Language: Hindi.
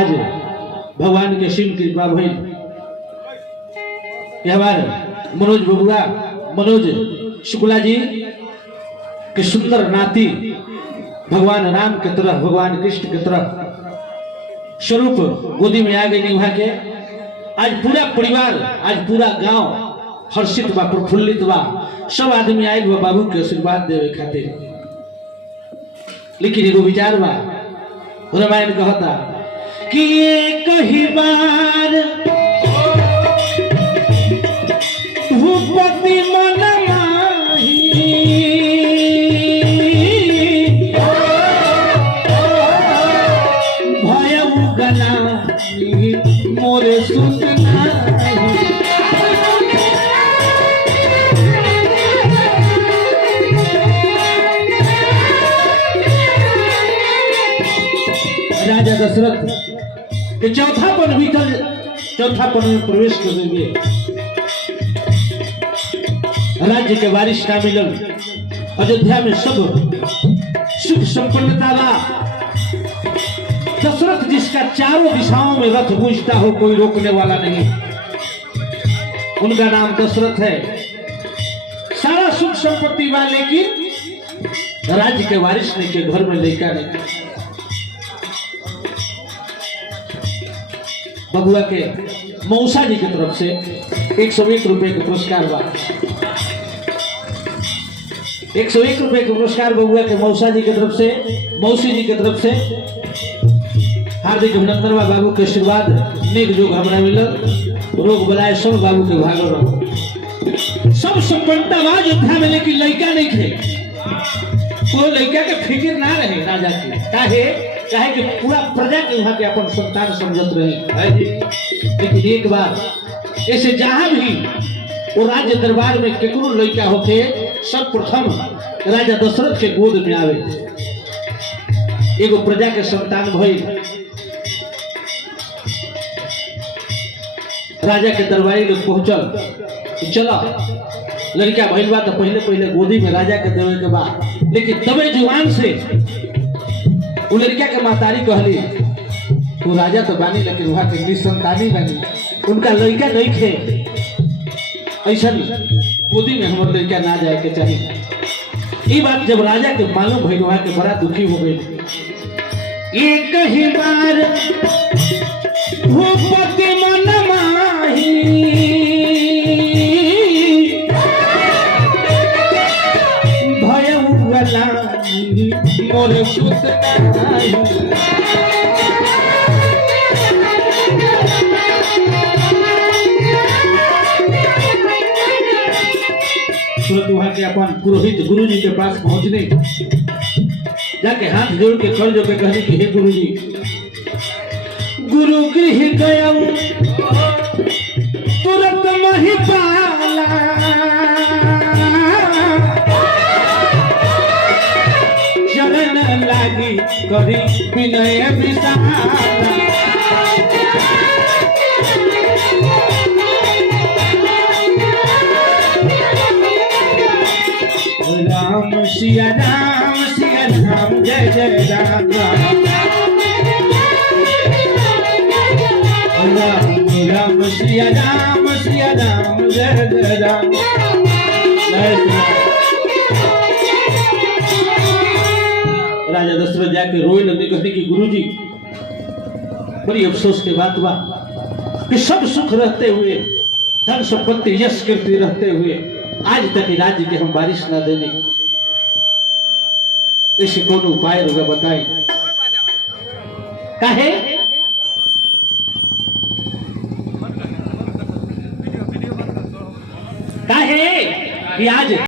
आज भगवान के शिव कृपा भई हमारे मनोज बबुआ मनोज शुक्ला जी के सुंदर नाती भगवान राम के तरह भगवान कृष्ण के तरह स्वरूप गोदी में आ गई वहां के। आज पूरा परिवार आज पूरा गांव हर्षित बा प्रफुल्लित बा। सब आदमी आए बा बाबू के आशीर्वाद देवे खातिर। लेकिन एगो विचार बा रामायण कहता कि एक ही बार भूपति मन माही भयउ गला मोरे सुत राजा दशरथ के चौथा पन में प्रवेश कर देंगे। राज्य के वारिस ना मिलन अयोध्या में सब सुख संपन्नता बा। दशरथ जिसका चारों दिशाओं में रथ गूंजता हो कोई रोकने वाला नहीं। उनका नाम दशरथ है। सारा सुख संपत्ति बा लेकिन राज्य के वारिस ने के घर में लड़का नहीं। बबुआ के मौसा जी की तरफ से 101 रुपए के पुरस्कार बा। 101 रुपए के पुरस्कार बबुआ के मौसा जी की तरफ से मौसी जी की तरफ से हार्दिक अभिनंदन बा। बाबू के आशीर्वाद नेक जोग हमरा मिलल रोग बलाय सब बाबू के भागल रहो। सब संपन्नता बा अयोध्या में लेकिन लड़का नहीं थे। वो लड़का के फिक्र ना रहे राजा की काहे कि पूरा प्रजा के वहां के अपन संतान समझत रहे। लेकिन एक बार ऐसे जहां भी वो राज्य दरबार में केकरो लड़का होके सब प्रथम राजा दशरथ के गोद में आवे। एगो प्रजा के संतान भई राजा के दरबारी लोग पहुंचल चलो लड़का भइल बा तो पहले गोदी में राजा के देवे के बा। लेकिन तबे जुबान से वो लड़का के मातारी कहली तू राजा तो बानी लेकिन वहां के निसंतानी बानी उनका लड़का नहीं थे। ऐसा गोदी में हमारे लड़का ना जाए के चाहिए। ये बात जब राजा के मालूम भइल वहां के बड़ा दुखी हो गए। एक ही बार भूपति मन माही भयउ गला मोरे सुत तुरंत वहां के अपन पुरोहित गुरु जी के पास पहुंचने जाके हाथ जोड़ के खड़ जो के कहने कि हे गुरु जी गुरु गृह गया तुरंत महिपाला चरण लागी करी विनय विशाला राम सिया राम जय जय राम राम सिया राम जय जय राम। राजा दशरथ जाके रोए लगे कहते कि गुरुजी बड़ी अफसोस की बात बा कि सब सुख रहते हुए धन संपत्ति यश कीर्ति रहते हुए आज तक राज्य के हम बारिश ना देने इसे कौन उपाय होगा बताएं। काहे कि आज